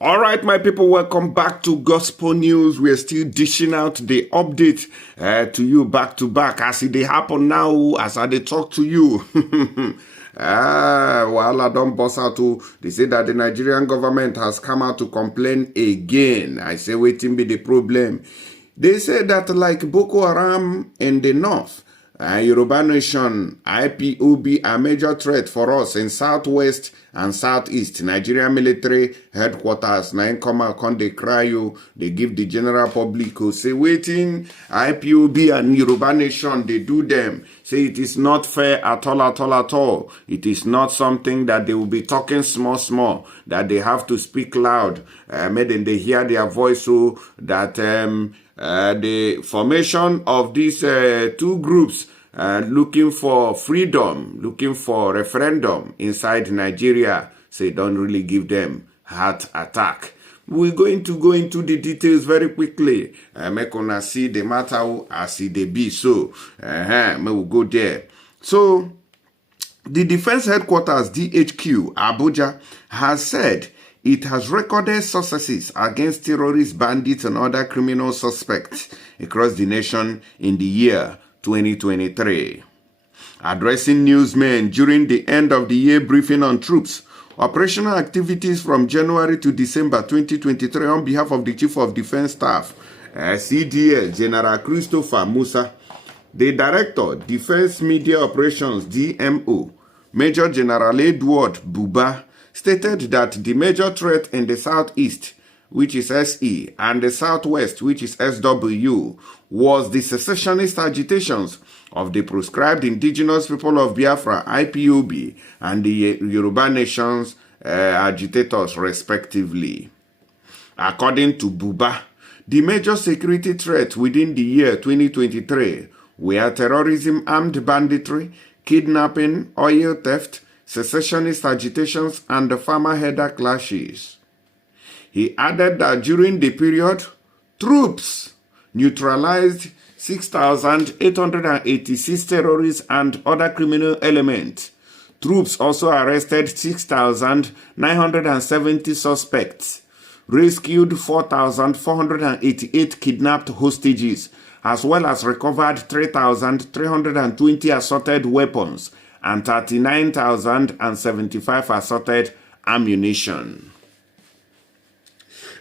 All right, my people, welcome back to Gospel News. We are still dishing out the update to you back to back as it they happen now, as I they talk to you. Well, I don't boss out to. They say that the Nigerian government has come out to complain again. I say, waiting be the problem. They say that like Boko Haram in the north, Yoruba Nation, IPOB, a major threat for us in southwest and southeast. Nigerian military headquarters, nine come they cry you, they give the general public who say waiting, IPOB and Yoruba Nation, they do them. Say it is not fair at all. It is not something that they will be talking small, that they have to speak loud. Made them they hear their voice so that the formation of these two groups looking for freedom, looking for referendum inside Nigeria, say don't really give them heart attack. We're going to go into the details very quickly. Make una see the matter as it be. So, we'll go there. So, the Defense Headquarters, DHQ, Abuja, has said it has recorded successes against terrorists, bandits, and other criminal suspects across the nation in the year 2023. Addressing newsmen during the end of the year briefing on troops, operational activities from January to December 2023 on behalf of the Chief of Defense Staff, CDS, General Christopher Musa, the Director, Defense Media Operations, DMO, Major General Edward Buba, stated that the major threat in the southeast, which is SE, and the southwest, which is SW, was the secessionist agitations of the proscribed indigenous people of Biafra, IPOB, and the Yoruba Nation's agitators, respectively. According to Buba, the major security threats within the year 2023 were terrorism, armed banditry, kidnapping, oil theft, secessionist agitations, and the farmer-header clashes. He added that during the period, troops neutralized 6,886 terrorists and other criminal elements. Troops also arrested 6,970 suspects, rescued 4,488 kidnapped hostages, as well as recovered 3,320 assorted weapons and 39,075 assorted ammunition.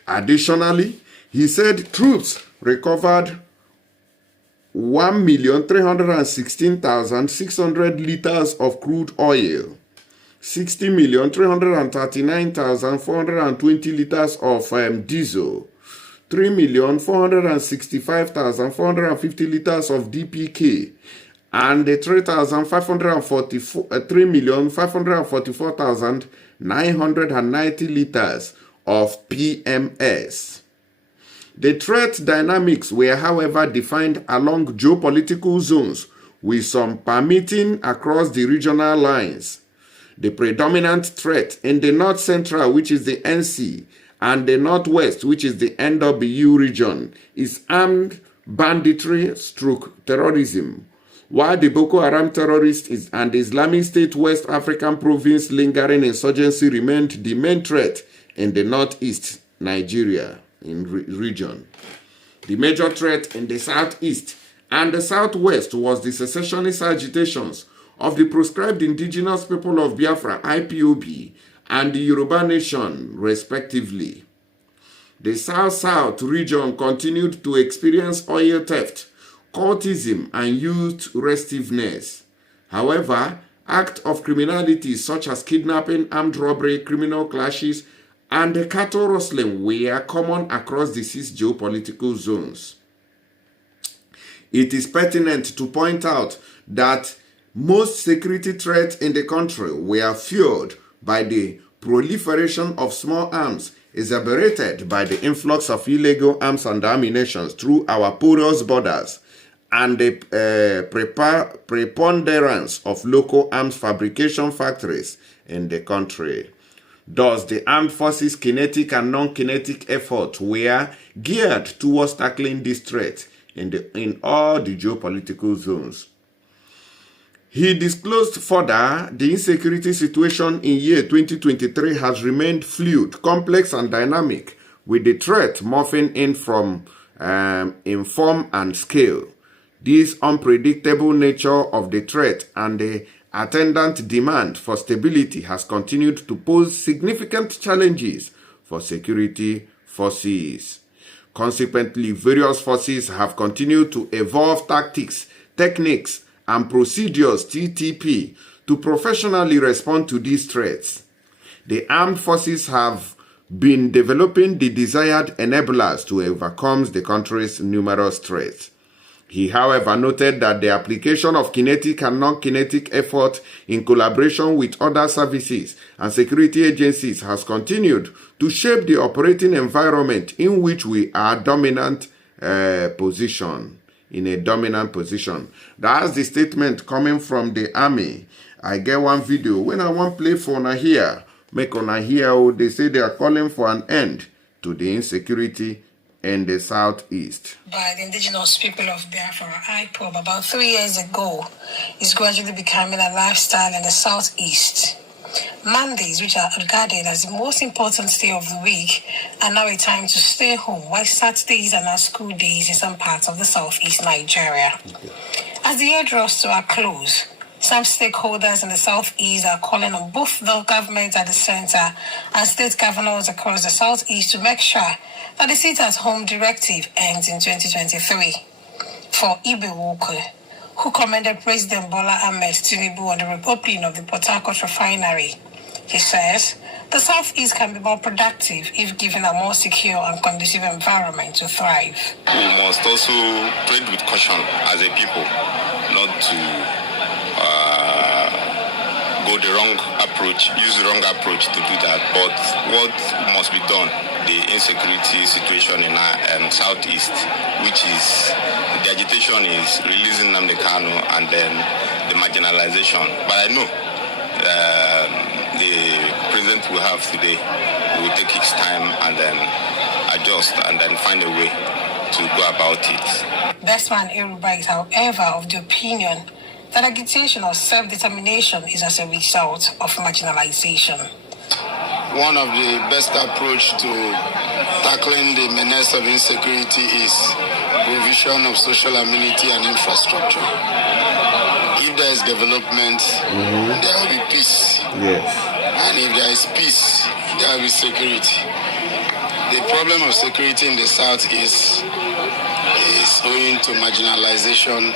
Additionally, he said troops recovered 1,316,600 liters of crude oil, 60,339,420 liters of diesel, 3,465,450 liters of DPK, and the 3,544,990 liters of PMS. The threat dynamics were, however, defined along geopolitical zones, with some permitting across the regional lines. The predominant threat in the North Central, which is the NC, and the Northwest, which is the NW region, is armed banditry / terrorism, while the Boko Haram terrorists and the Islamic State West African province lingering insurgency remained the main threat in the Northeast Nigeria region. The major threat in the Southeast and the Southwest was the secessionist agitations of the proscribed indigenous people of Biafra, IPOB, and the Yoruba Nation, respectively. The South-South region continued to experience oil theft, cultism, and youth restiveness. However, acts of criminality such as kidnapping, armed robbery, criminal clashes, and the cattle rustling were common across the six geopolitical zones. It is pertinent to point out that most security threats in the country were fueled by the proliferation of small arms, exacerbated by the influx of illegal arms and ammunition through our porous borders, and the preponderance of local arms fabrication factories in the country. Thus, the armed forces' kinetic and non-kinetic efforts were geared towards tackling this threat in all the geopolitical zones. He disclosed further, the insecurity situation in year 2023 has remained fluid, complex, and dynamic, with the threat morphing in from in form and scale. This unpredictable nature of the threat and the attendant demand for stability has continued to pose significant challenges for security forces. Consequently, various forces have continued to evolve tactics, techniques, and procedures (TTP) to professionally respond to these threats. The armed forces have been developing the desired enablers to overcome the country's numerous threats. He, however, noted that the application of kinetic and non-kinetic effort in collaboration with other services and security agencies has continued to shape the operating environment in which we are in a dominant position. That's the statement coming from the army. I get one video. When I want play for una here, make una hear, they say they are calling for an end to the insecurity in the southeast. By the indigenous people of Biafra, Ekpa, about 3 years ago, is gradually becoming a lifestyle in the southeast. Mondays, which are regarded as the most important day of the week, are now a time to stay home, while Saturdays are now school days in some parts of the southeast Nigeria. As the year draws to a close, some stakeholders in the southeast are calling on both the government at the center and state governors across the southeast to make sure that the sit-at-home directive ends in 2023. For Ibe Walker, who commended President Bola Ahmed Tinubu on the reopening of the Port Harcourt refinery, he says the southeast can be more productive if given a more secure and conducive environment to thrive. We must also tread with caution as a people, not to use the wrong approach to do that. But what must be done, the insecurity situation in our southeast, which is the agitation is releasing Nnamdi Kanu and then the marginalization. But I know the president we have today will take its time and then adjust and then find a way to go about it. Bestman Yoruba is, however, of the opinion that agitation or self-determination is as a result of marginalization. One of the best approach to tackling the menace of insecurity is provision of social amenity and infrastructure. If there is development, there will be peace. Yes. And if there is peace, there will be security. The problem of security in the south is owing to marginalization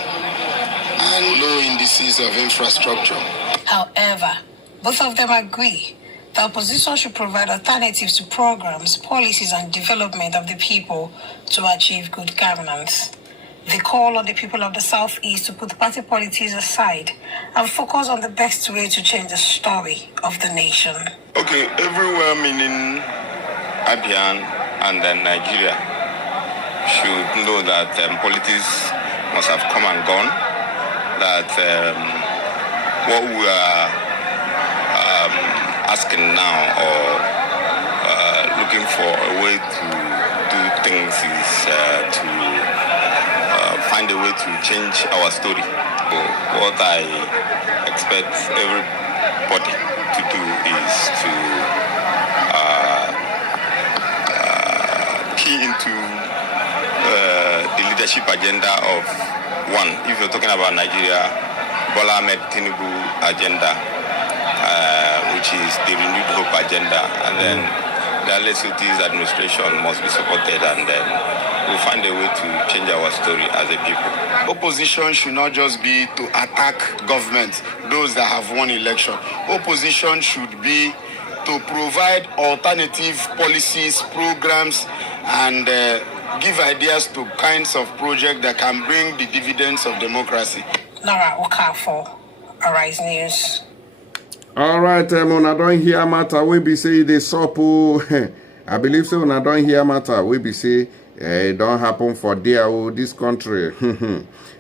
and low indices of infrastructure. However, both of them agree the opposition should provide alternatives to programs, policies, and development of the people to achieve good governance. They call on the people of the southeast to put party politics aside and focus on the best way to change the story of the nation. Okay, everywhere, meaning Abian and then Nigeria, should know that politics must have come and gone. That what we are asking now or looking for a way to do things is to find a way to change our story. So what I expect everybody to do is to key into the leadership agenda of one. If you're talking about Nigeria, Bola Ahmed Tinubu agenda, which is the renewed hope agenda, and then the LSUT's administration must be supported, and then we'll find a way to change our story as a people. Opposition should not just be to attack government, those that have won election. Opposition should be to provide alternative policies, programs, and give ideas to kinds of projects that can bring the dividends of democracy. Nora Okafor, Arise News. All right, I don't hear matter. We be say the supple. I believe so. I don't hear matter. We be say it don't happen for there this country.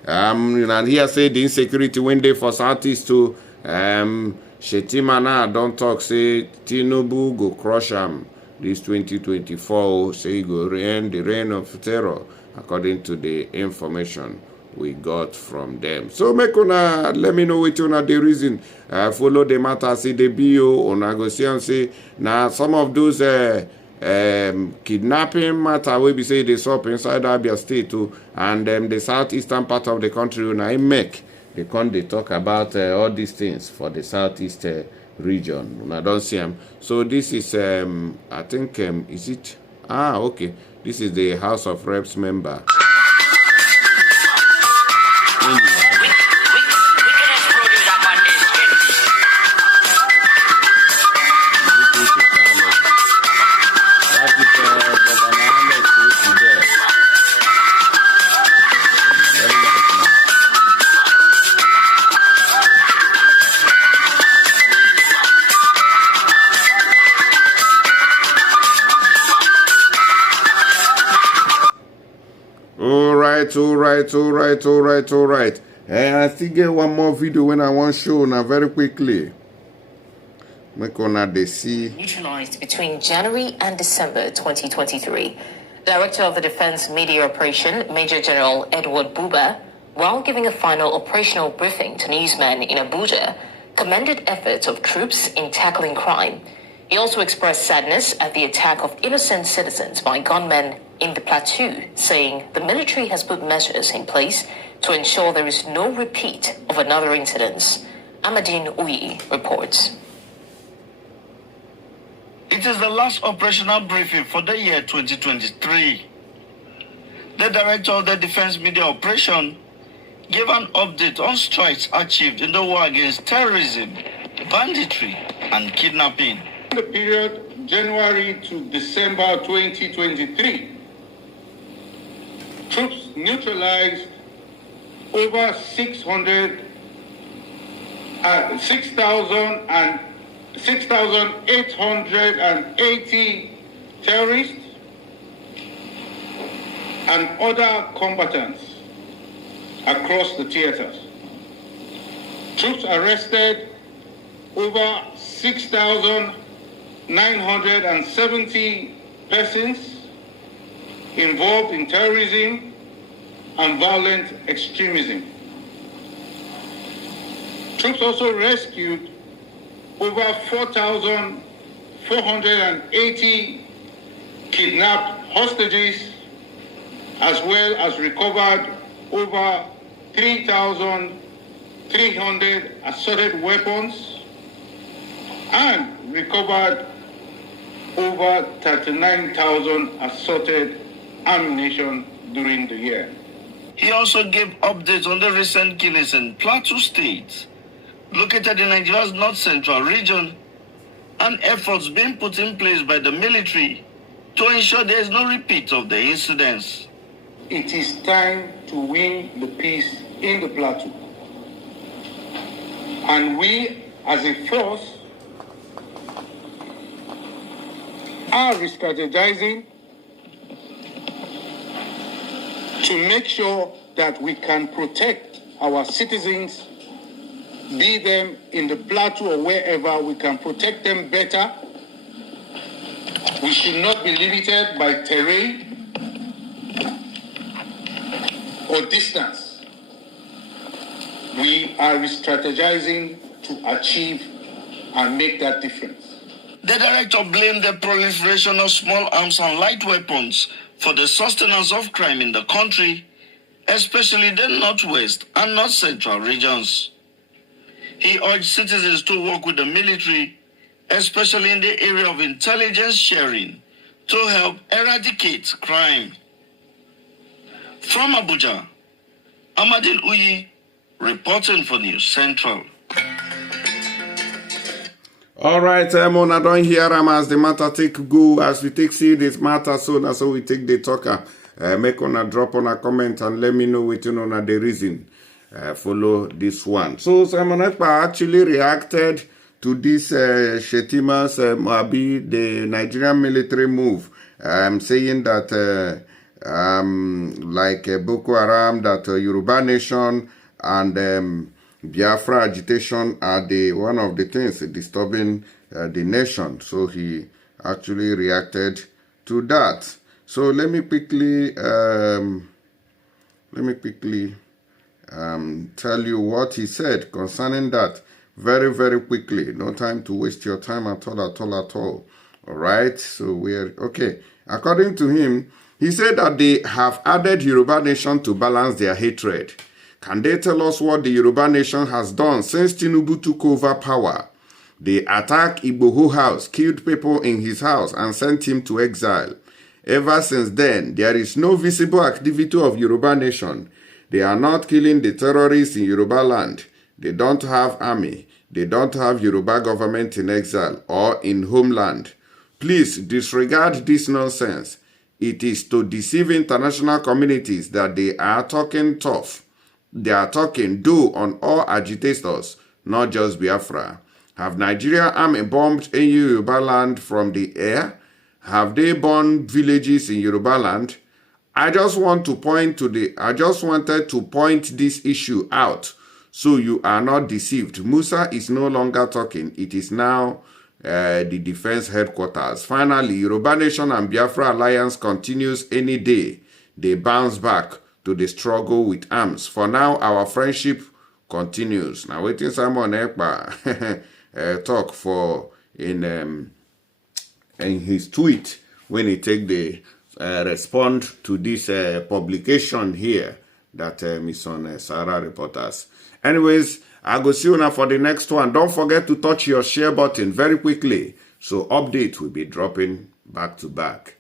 And here say the insecurity when they for Southeast to Shetima now don't talk say Tinubu go crush him. This 2024 say go end the reign of terror according to the information we got from them. So make una let me know which una the reason follow the matter see the bio una go see and say now some of those kidnapping matter we be say they sup inside Abia State too, and the southeastern part of the country una make they come they talk about all these things for the southeast region. Una don't see them. So this is I think is it okay, this is the House of Reps member. All right. I still get one more video when I want to show now very quickly. Make on they see. Neutralized between January and December 2023. Director of the Defense Media Operation, Major General Edward Buba, while giving a final operational briefing to newsmen in Abuja, commended efforts of troops in tackling crime. He also expressed sadness at the attack of innocent citizens by gunmen in the plateau, saying the military has put measures in place to ensure there is no repeat of another incident. Amadine Uyi reports. It is the last operational briefing for the year 2023. The director of the Defense Media Operation gave an update on strides achieved in the war against terrorism, banditry, and kidnapping. In the period January to December 2023, troops neutralized over 6,880 terrorists and other combatants across the theaters. Troops arrested over 6,970 persons involved in terrorism and violent extremism. Troops also rescued over 4,480 kidnapped hostages, as well as recovered over 3,300 assorted weapons and recovered over 39,000 assorted ammunition during the year. He also gave updates on the recent killings in Plateau State, located in Nigeria's north central region, and efforts being put in place by the military to ensure there is no repeat of the incidents. It is time to win the peace in the plateau. And we, as a force, are re-strategizing to make sure that we can protect our citizens, be them in the plateau or wherever, we can protect them better. We should not be limited by terrain or distance. We are re-strategizing to achieve and make that difference. The director blamed the proliferation of small arms and light weapons for the sustenance of crime in the country, especially the northwest and north central regions. He urged citizens to work with the military, especially in the area of intelligence sharing, to help eradicate crime. From Abuja, Amadine Uyi reporting for News Central. All right, I don't hear them as the matter take go, as we take see this matter, so that's how we take the talker. Make on a drop on a comment and let me know waiting on the reason. Follow this one. So Simon Ekpa actually reacted to this Shetima's the Nigerian military move, saying that like Boko Haram, that Yoruba nation and Biafra agitation are one of the things disturbing the nation. So he actually reacted to that. So let me quickly tell you what he said concerning that very, very quickly. No time to waste your time at all. All right, so we're okay. According to him, he said that they have added Yoruba nation to balance their hatred. Can they tell us what the Yoruba nation has done since Tinubu took over power? They attacked Igboho house, killed people in his house, and sent him to exile. Ever since then, there is no visible activity of Yoruba nation. They are not killing the terrorists in Yoruba land. They don't have army. They don't have Yoruba government in exile or in homeland. Please disregard this nonsense. It is to deceive international communities that they are talking tough. They are talking do on all agitators, not just Biafra. Have Nigeria army bombed any Yoruba land from the air? Have they bombed villages in Yoruba land? I just wanted to point this issue out so you are not deceived. Musa is no longer talking. It is now the defense headquarters. Finally, Yoruba Nation and Biafra alliance continues any day. They bounce back to the struggle with arms. For now, our friendship continues. Now, waiting Simon Ekpa talk for in his tweet when he take the respond to this publication here that is on Sarah Reporters. Anyways, I go see you now for the next one. Don't forget to touch your share button very quickly, so update will be dropping back to back.